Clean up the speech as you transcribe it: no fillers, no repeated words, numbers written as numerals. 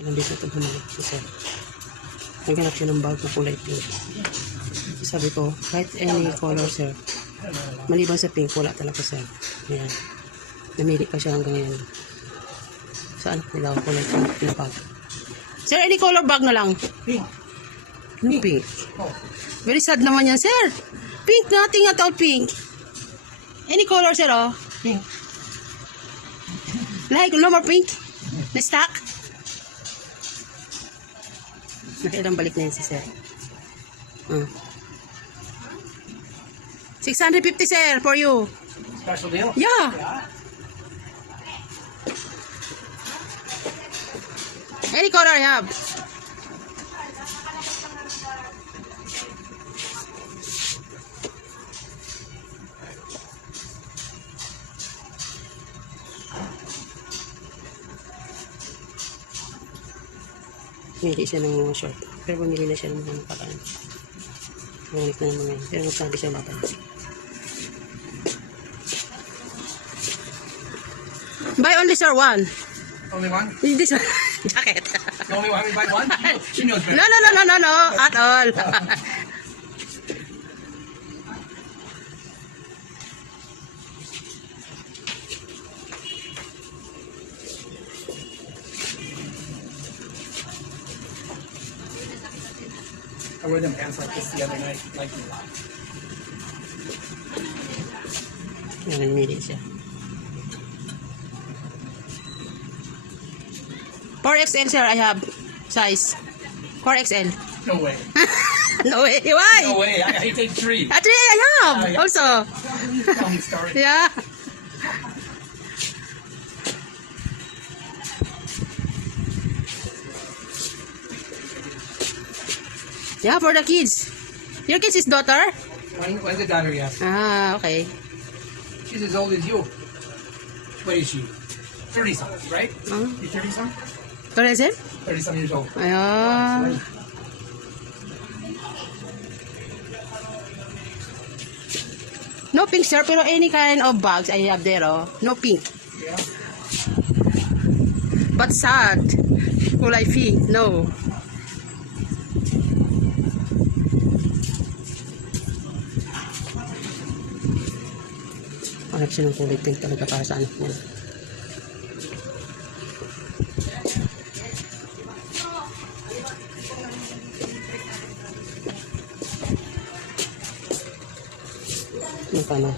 Nandito ito bumalik si sir. Naghanap siya ng bag na kulay pink. Sabi ko, kahit any color sir. Maliban sa pink, wala talaga sir. Ayan. Namili pa siya hanggang ngayon. Saan nila ako kulay pink na bag? Sir, any color bag na lang? Pink. Ano pink? Very sad naman yan sir. Pink, nothing at all pink. Any color sir oh? Pink. Like, no more pink? Na-stock? Nakailang balik na yun si sir. 650 sir, for you. Special deal? Yeah. Any color I have. Bumili siya ng mga short. Pero bumili na siya ng mga pakaan. Bumalik na ng mga yun. Pero nagsabi siya mabalik. Buy only sir one. Only one? This one. Jacket. The only one we buy one? She knows better. No. At all. I wore them pants like this the other night. Like a lot. Yan, namili siya. 4XL sir, I have size. 4XL. No way. No way. Why? No way. I take three. Actually, I have yeah. also. Tell me story. Yeah. Yeah, for the kids. Your kids is daughter? When's the daughter, yes? Ah, okay. She's as old as you. What is she? 30-something, right? You 30-something? Tourism? 30-some years old. Ayan. No pink sir, pero any kind of bags I have there, oh. No pink. Yeah. But sad. Kulay pink, no. Hanap siya ng kulay pink talaga para sa anak niya. Magkano?